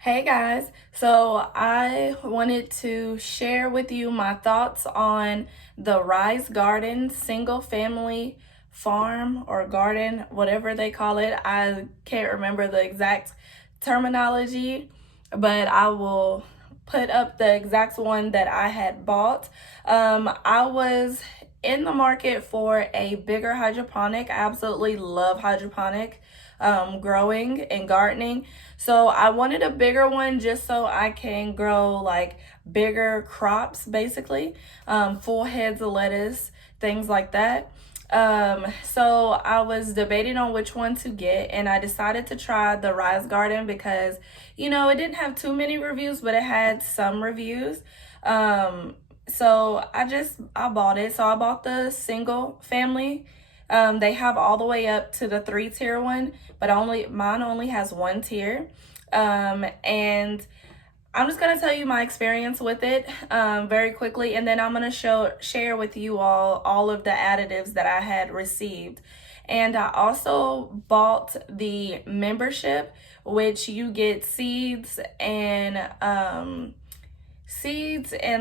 Hey guys, so I wanted to share with you my thoughts on the Rise Garden single family farm or garden, whatever they call it. I can't remember the exact terminology, but I will put up the exact one that I had bought. I was in the market for a bigger hydroponic. I absolutely love hydroponic growing and gardening. So I wanted a bigger one just so I can grow like bigger crops, basically, full heads of lettuce, things like that. So I was debating on which one to get, and I decided to try the Rise Garden because, it didn't have too many reviews, but it had some reviews. So I bought it. So I bought the single family. They have all the way up to the 3 tier one, but mine only has 1 tier. And I'm just gonna tell you my experience with it very quickly, and then I'm gonna share with you all of the additives that I had received. And I also bought the membership, which you get seeds and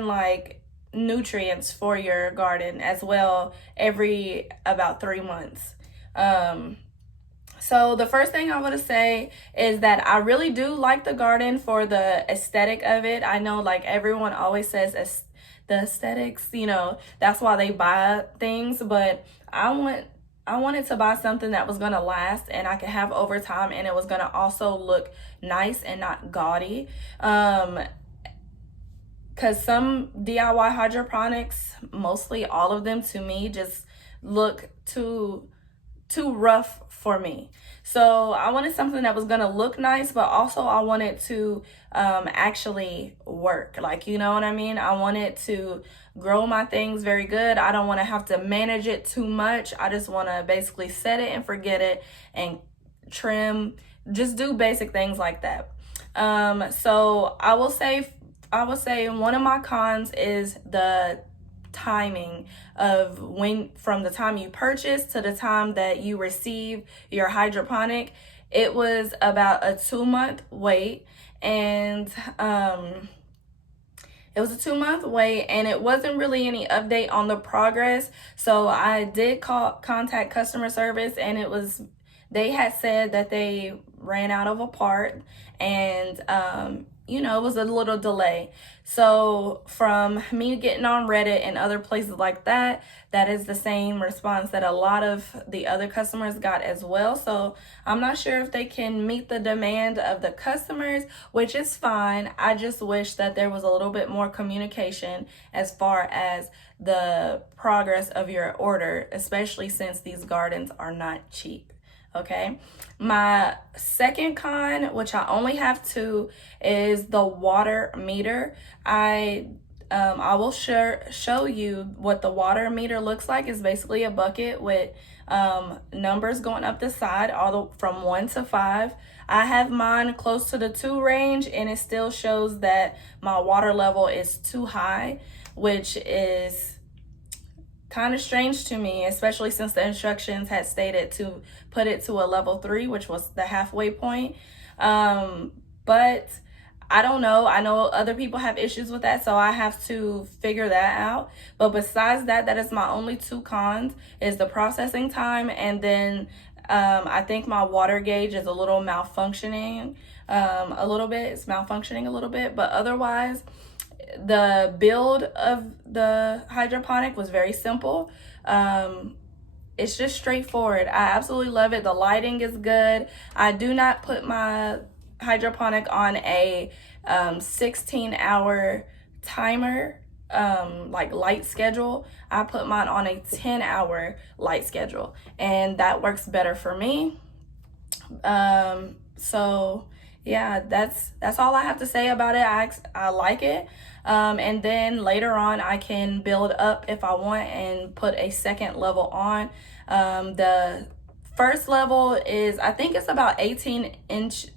like nutrients for your garden as well every about 3 months. So the first thing I want to say is that I really do like the garden for the aesthetic of it. I know like everyone always says the aesthetics, that's why they buy things, but I wanted to buy something that was going to last and I could have over time, and it was going to also look nice and not gaudy. Because some DIY hydroponics, mostly all of them to me, just look too rough for me. So I wanted something that was gonna look nice, but also I wanted to actually work. Like, you know what I mean? I wanted to grow my things very good. I don't want to have to manage it too much. I just want to basically set it and forget it and trim, just do basic things like that. So I will say one of my cons is the timing of when, from the time you purchase to the time that you receive your hydroponic. It was about a 2 month wait, and it was a 2 month wait, and it wasn't really any update on the progress. So I did contact customer service, and they had said that they ran out of a part, and it was a little delay. So from me getting on Reddit and other places like that, that is the same response that a lot of the other customers got as well. So I'm not sure if they can meet the demand of the customers, which is fine. I just wish that there was a little bit more communication as far as the progress of your order, especially since these gardens are not cheap. Okay. My second con, which I only have two, is the water meter. I will show you what the water meter looks like. It's basically a bucket with numbers going up the side, from 1 to 5. I have mine close to the 2 range, and it still shows that my water level is too high, which is kind of strange to me, especially since the instructions had stated to put it to a level 3, which was the halfway point. But I don't know. I know other people have issues with that, so I have to figure that out. But besides that, that is my only two cons, is the processing time, and then I think my water gauge is a little malfunctioning. It's malfunctioning a little bit, but otherwise the build of the hydroponic was very simple. It's just straightforward. I absolutely love it. The lighting is good. I do not put my hydroponic on a 16-hour timer, like light schedule. I put mine on a 10-hour light schedule, and that works better for me. So yeah, that's all I have to say about it. I like it. And then later on, I can build up if I want and put a second level on. The first level is, I think it's about 18-inch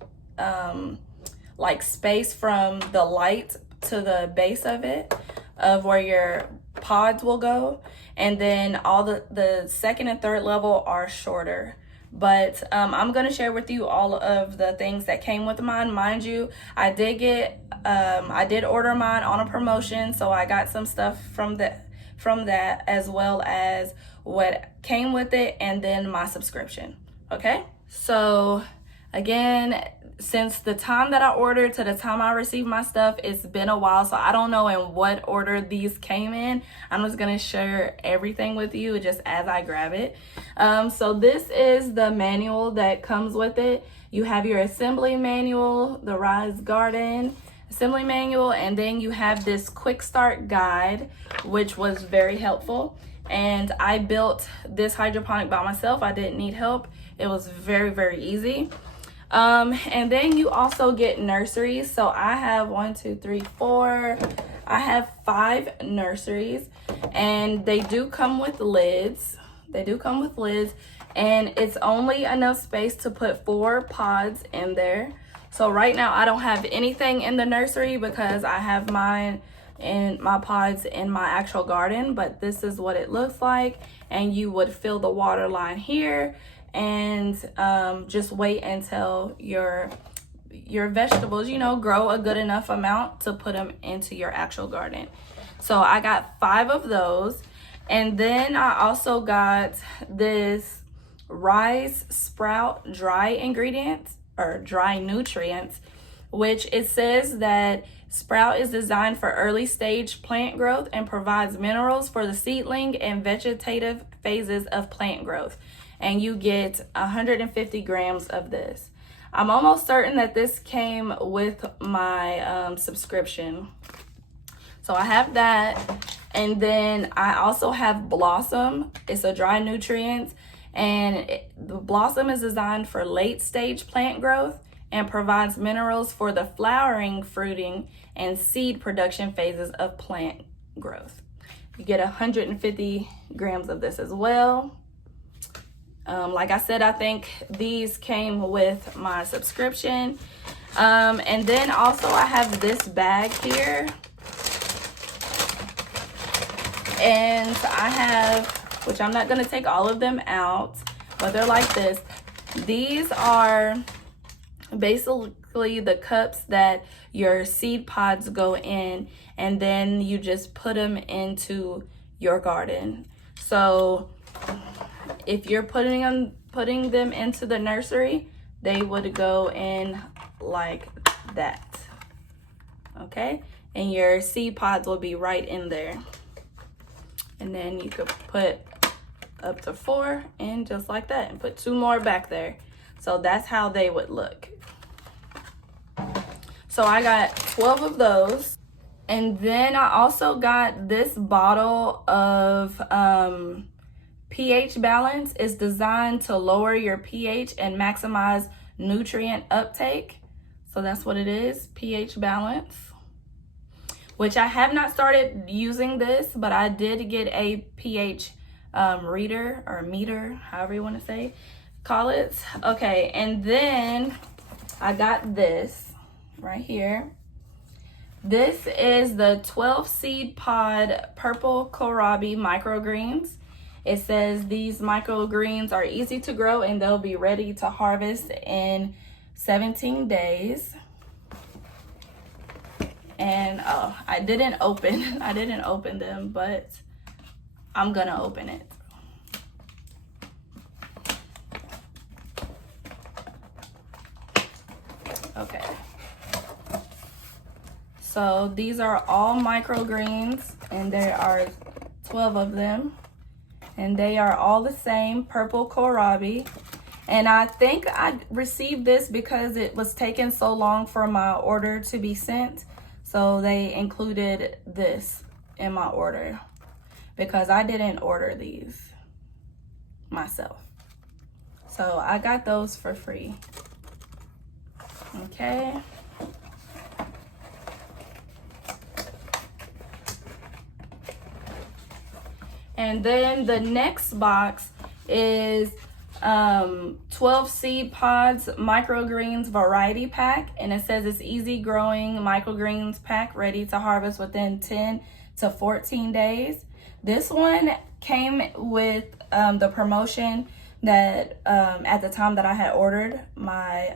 like space from the light to the base of it, of where your pods will go. And then all the second and third level are shorter. But I'm gonna share with you all of the things that came with mine. Mind you, I did order mine on a promotion, so I got some stuff from that, as well as what came with it, and then my subscription. Okay, so again, since the time that I ordered to the time I received my stuff, it's been a while, so I don't know in what order these came in. I'm just gonna share everything with you just as I grab it. So this is the manual that comes with it. You have your assembly manual, the Rise Garden assembly manual, and then you have this quick start guide, which was very helpful. And I built this hydroponic by myself. I didn't need help. It was very, very easy. And then you also get nurseries. So I have 1, 2, 3, 4. I have 5 nurseries, and they do come with lids. And it's only enough space to put 4 pods in there. So right now I don't have anything in the nursery because I have mine in my pods in my actual garden, but this is what it looks like. And you would fill the water line here and just wait until your vegetables, grow a good enough amount to put them into your actual garden. So I got 5 of those. And then I also got this Rise Sprout dry ingredients or dry nutrients, which it says that Sprout is designed for early stage plant growth and provides minerals for the seedling and vegetative phases of plant growth. And you get 150 grams of this. I'm almost certain that this came with my subscription. So I have that. And then I also have Blossom. It's a dry nutrients. And the Blossom is designed for late stage plant growth and provides minerals for the flowering, fruiting, and seed production phases of plant growth. You get 150 grams of this as well. Like I said, I think these came with my subscription. And then also I have this bag here. And I have, which I'm not going to take all of them out, but they're like this. These are basically the cups that your seed pods go in, and then you just put them into your garden. So if you're putting them into the nursery, they would go in like that. Okay, and your seed pods will be right in there. And then you could put up to 4 in just like that and put 2 more back there. So that's how they would look. So I got 12 of those. And then I also got this bottle of pH Balance. It's designed to lower your pH and maximize nutrient uptake. So that's what it is, pH Balance. Which I have not started using this, but I did get a pH reader or meter, however you want to call it. Okay, and then I got this right here. This is the 12 seed pod purple kohlrabi microgreens. It says these microgreens are easy to grow and they'll be ready to harvest in 17 days. And I didn't open them, but I'm gonna open it. Okay. So these are all microgreens, and there are 12 of them, and they are all the same, purple kohlrabi. And I think I received this because it was taking so long for my order to be sent. So they included this in my order because I didn't order these myself. So I got those for free. Okay. And then the next box is 12 seed pods microgreens variety pack, and it says it's easy growing microgreens pack ready to harvest within 10 to 14 days. This one came with the promotion that at the time that I had ordered my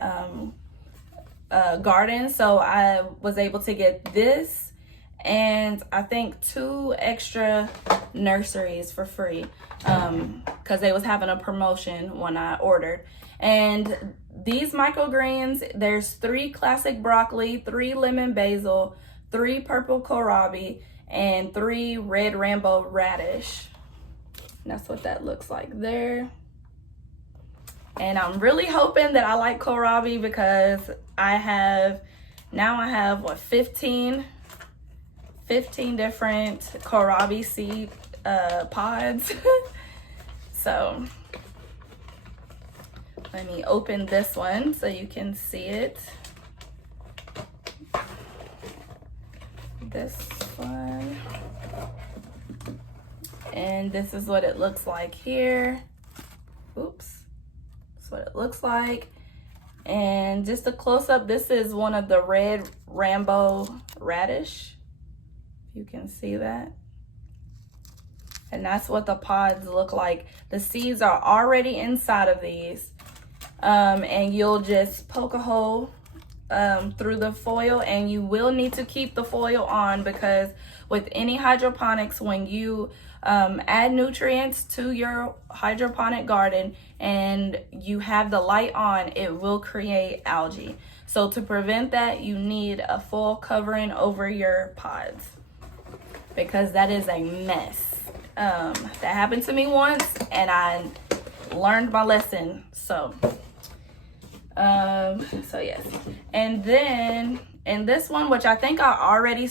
garden. So I was able to get this and I think 2 extra nurseries for free because they was having a promotion when I ordered. And these microgreens, there's 3 classic broccoli, 3 lemon basil, 3 purple kohlrabi, and 3 red Rambo radish. And that's what that looks like there. And I'm really hoping that I like kohlrabi because I have what, 15 different kohlrabi seed pods. So let me open this one so you can see it. This one. And this is what it looks like here. Oops. That's what it looks like. And just a close-up, this is one of the red Rambo radish. You can see that. And that's what the pods look like. The seeds are already inside of these. And you'll just poke a hole through the foil, and you will need to keep the foil on because with any hydroponics, when you add nutrients to your hydroponic garden and you have the light on, it will create algae. So to prevent that, you need a full covering over your pods because that is a mess. That happened to me once and I learned my lesson. So yes. And then in this one, which I think I already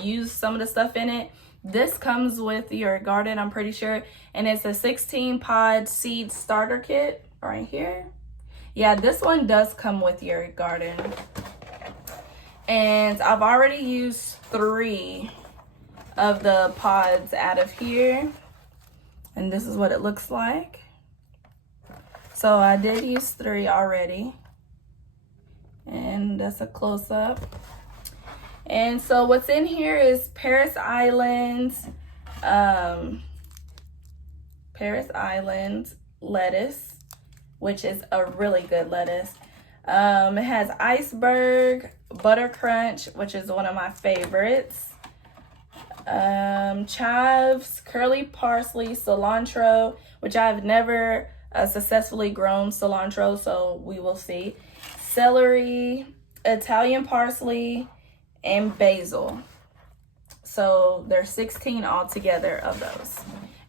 used some of the stuff in it, this comes with your garden, I'm pretty sure, and it's a 16 pod seed starter kit right here. Yeah, this one does come with your garden. And I've already used 3 of the pods out of here. And this is what it looks like. So I did use 3 already. And that's a close-up. And so what's in here is Paris Island lettuce, which is a really good lettuce. It has iceberg, butter crunch, which is one of my favorites. Chives, curly parsley, cilantro, which I've never successfully grown cilantro, so we will see. Celery, Italian parsley, and basil. So there's 16 altogether of those.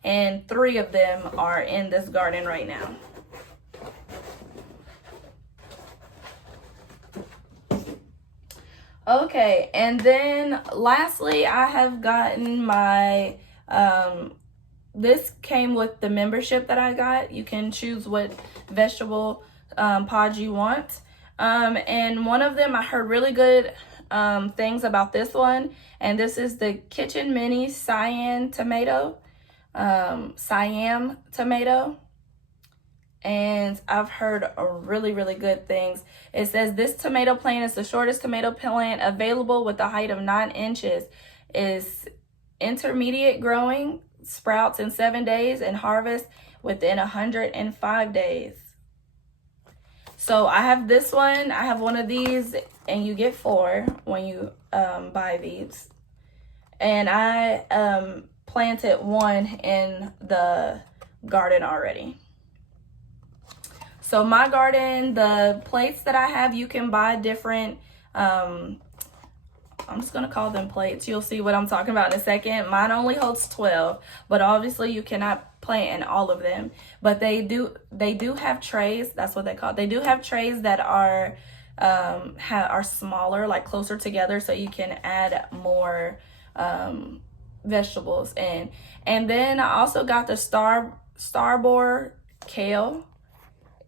And 3 of them are in this garden right now. Okay, and then lastly, I have gotten my, this came with the membership that I got. You can choose what vegetable pods you want. And one of them, I heard really good things about this one, and this is the Kitchen Mini Siam tomato, and I've heard really good things. It says this tomato plant is the shortest tomato plant available with a height of 9 inches, is intermediate growing, sprouts in 7 days, and harvest within 105 days. So I have this one. I have one of these, and you get 4 when you buy these. And I planted 1 in the garden already. So my garden, the plates that I have, you can buy different, I'm just gonna call them plates. You'll see what I'm talking about in a second. Mine only holds 12, but obviously you cannot plant in all of them. But they do have trays. That's what they call it. They do have trays that are smaller, like closer together, so you can add more vegetables in. And then I also got the Starboard kale.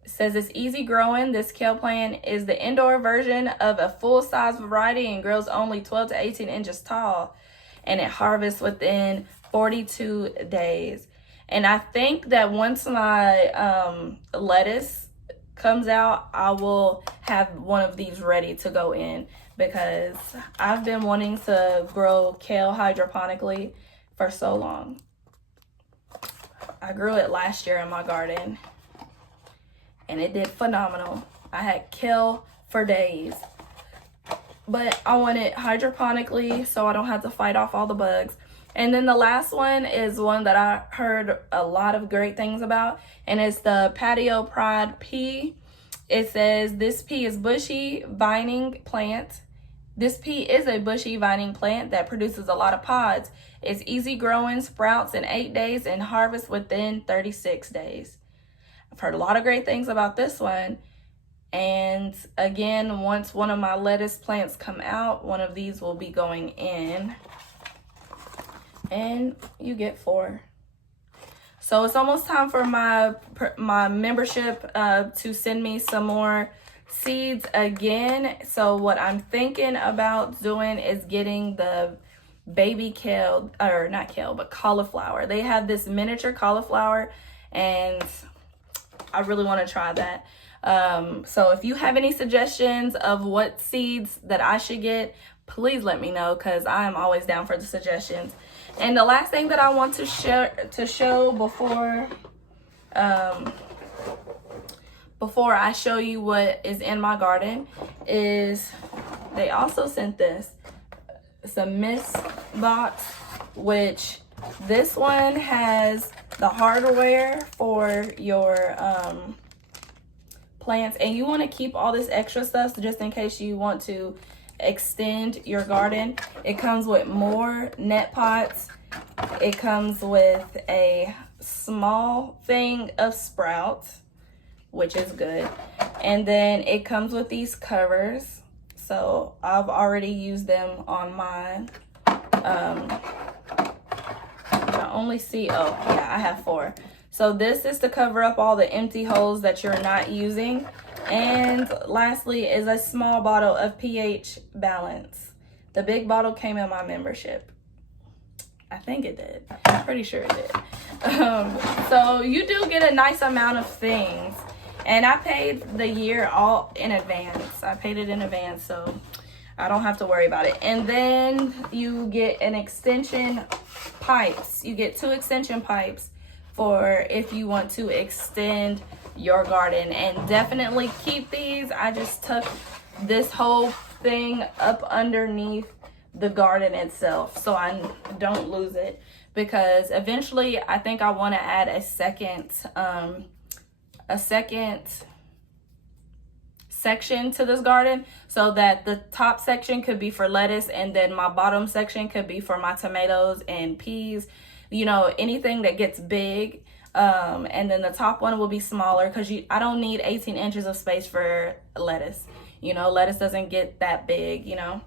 It says it's easy growing. This kale plant is the indoor version of a full-size variety and grows only 12 to 18 inches tall, and it harvests within 42 days. And I think that once my lettuce comes out, I will have one of these ready to go in because I've been wanting to grow kale hydroponically for so long. I grew it last year in my garden. and it did phenomenal. I had kale for days. But I want it hydroponically so I don't have to fight off all the bugs. And then the last one is one that I heard a lot of great things about, and it's the Patio Pride pea. It says this pea is bushy vining plant. This pea is a bushy vining plant that produces a lot of pods. It's easy growing, sprouts in 8 days, and harvest within 36 days. I've heard a lot of great things about this one. And again, once one of my lettuce plants come out, one of these will be going in. And you get 4. So it's almost time for my membership to send me some more seeds again. So what I'm thinking about doing is getting the baby kale, or not kale, but cauliflower. They have this miniature cauliflower, and I really want to try that. So if you have any suggestions of what seeds that I should get, please let me know, because I'm always down for the suggestions. And the last thing that I want to show before I show you what is in my garden is they also sent this. It's a mist box, which this one has the hardware for your plants, and you want to keep all this extra stuff so just in case you want to extend your garden. It comes with more net pots. It comes with a small thing of sprouts, which is good, and then it comes with these covers. So I've already used them on mine. I only see, oh yeah, I have 4. So this is to cover up all the empty holes that you're not using. And lastly is a small bottle of pH balance. The big bottle came in my membership. I think it did. I'm pretty sure it did. So you do get a nice amount of things. And I paid the year all in advance. I paid it in advance, so I don't have to worry about it. And then you get an extension pipes. You get 2 extension pipes for if you want to extend your garden. And definitely keep these. I just tucked this whole thing up underneath the garden itself so I don't lose it, because eventually I think I want to add a second section to this garden, so that the top section could be for lettuce and then my bottom section could be for my tomatoes and peas, you know, anything that gets big. And then the top one will be smaller, because I don't need 18 inches of space for lettuce. You know, lettuce doesn't get that big, you know.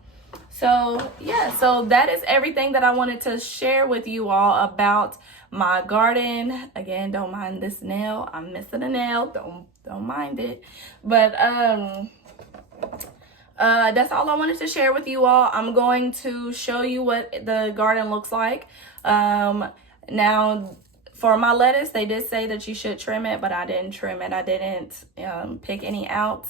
So yeah, so that is everything that I wanted to share with you all about my garden. Again, don't mind this nail. I'm missing a nail. Don't mind it. But that's all I wanted to share with you all. I'm going to show you what the garden looks like. Now, for my lettuce, they did say that you should trim it, but I didn't trim it. I didn't pick any out.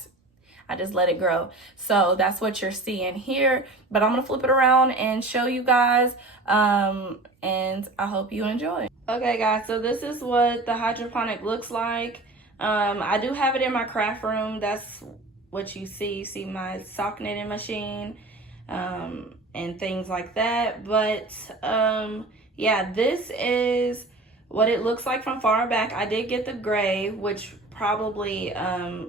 I just let it grow. So that's what you're seeing here. But I'm going to flip it around and show you guys. And I hope you enjoy. Okay, guys. So this is what the hydroponic looks like. I do have it in my craft room. That's what you see. You see my sock knitting machine and things like that. But yeah, this is what it looks like from far back. I did get the gray, which probably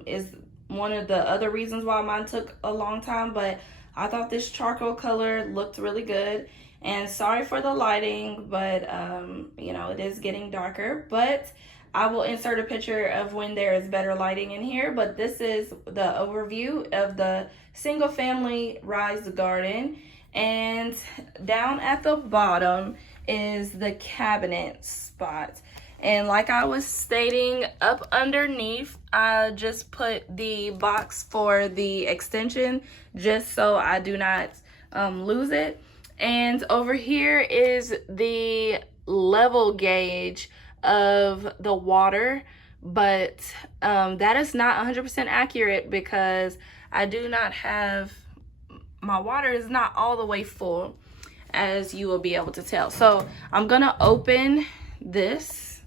is one of the other reasons why mine took a long time, but I thought this charcoal color looked really good. And sorry for the lighting, but you know, it is getting darker, but I will insert a picture of when there is better lighting in here. But this is the overview of the single family raised garden, and down at the bottom is the cabinet spot. And like I was stating, up underneath, I just put the box for the extension just so I do not lose it. And over here is the level gauge of the water, but that is not 100% accurate, because I do not have, my water is not all the way full, as you will be able to tell. So I'm gonna open this,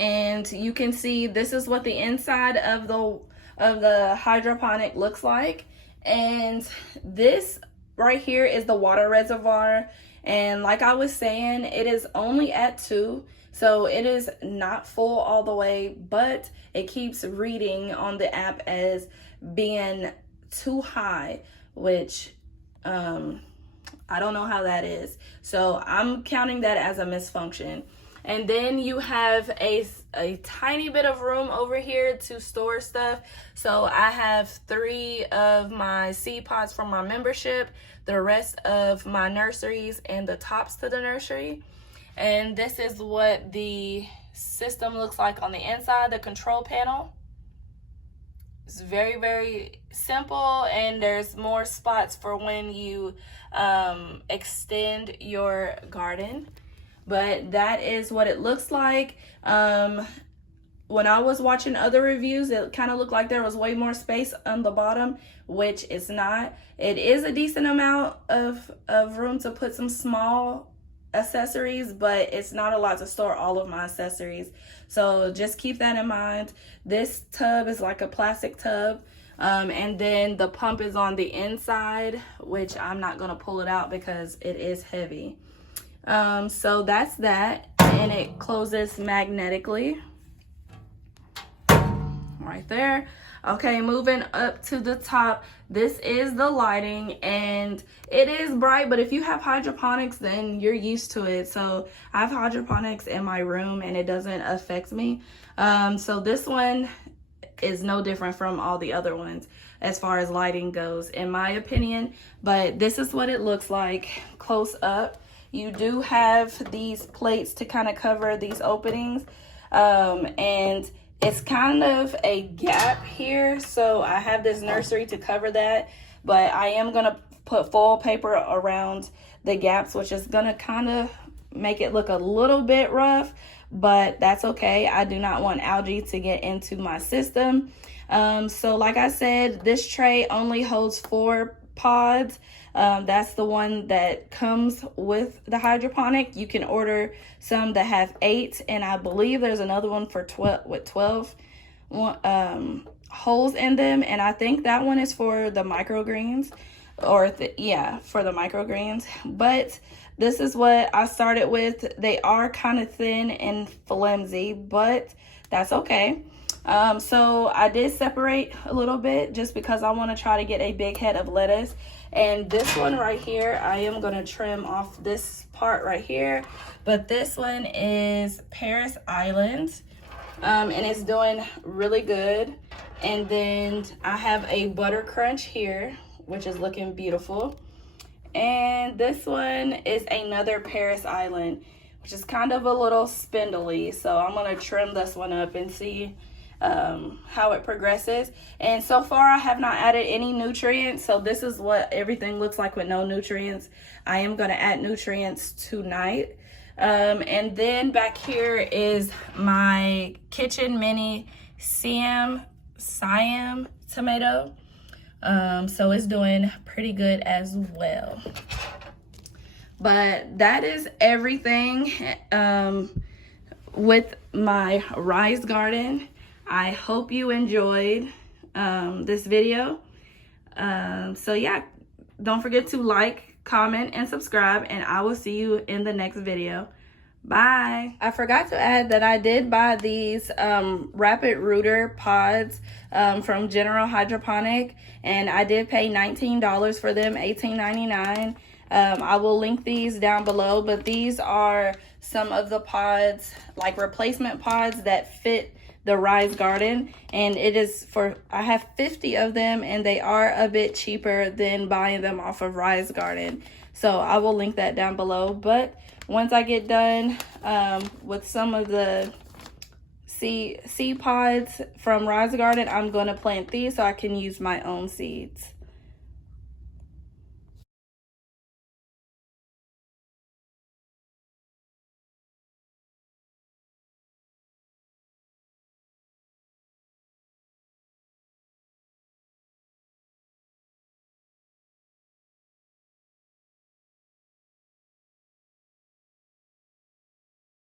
And you can see this is what the inside of the hydroponic looks like. And this right here is the water reservoir. And like I was saying, it is only at 2. So it is not full all the way, but it keeps reading on the app as being too high, which I don't know how that is. So I'm counting that as a misfunction. And then you have a tiny bit of room over here to store stuff. So I have 3 of my seed pods from my membership, the rest of my nurseries, and the tops to the nursery. And this is what the system looks like on the inside, the control panel. It's very, very simple, and there's more spots for when you extend your garden. But that is what it looks like. When I was watching other reviews, it kind of looked like there was way more space on the bottom, which it's not. It is a decent amount of room to put some small accessories, but it's not a lot to store all of my accessories. So just keep that in mind. This tub is like a plastic tub. And then the pump is on the inside, which I'm not going to pull it out because it is heavy. So that's that, and it closes magnetically right there. Okay, moving up to the top, this is the lighting, and it is bright, but if you have hydroponics, then you're used to it. So I have hydroponics in my room and it doesn't affect me. So this one is no different from all the other ones as far as lighting goes, in my opinion. But this is what it looks like close up. You do have these plates to kind of cover these openings, and it's kind of a gap here, so I have this nursery to cover that, but I am going to put foil paper around the gaps, which is going to kind of make it look a little bit rough, but that's okay. I do not want algae to get into my system. So like I said, this tray only holds 4 pods. That's the one that comes with the hydroponic. You can order some that have 8, and I believe there's another one for 12 with 12 holes in them, and I think that one is for the microgreens, or for the microgreens. But this is what I started with. They are kind of thin and flimsy, but that's okay. So I did separate a little bit just because I want to try to get a big head of lettuce. And this one right here, I am going to trim off this part right here. But this one is Paris Island, and it's doing really good. And then I have a Butter Crunch here, which is looking beautiful. And this one is another Paris Island, which is kind of a little spindly. So I'm going to trim this one up and see how it progresses. And so far I have not added any nutrients, so this is what everything looks like with no nutrients. I am going to add nutrients tonight. And then back here is my Kitchen Mini Siam tomato. So it's doing pretty good as well. But that is everything with my Rise Garden. I hope you enjoyed this video. So yeah, don't forget to like, comment, and subscribe, and I will see you in the next video. Bye. I forgot to add that I did buy these Rapid Rooter pods from General Hydroponic, and I did pay $19 for them, $18.99. I will link these down below, but these are some of the pods, like replacement pods that fit the Rise Garden, and it is I have 50 of them, and they are a bit cheaper than buying them off of Rise Garden. So I will link that down below. But once I get done with some of the seed pods from Rise Garden, I'm going to plant these so I can use my own seeds.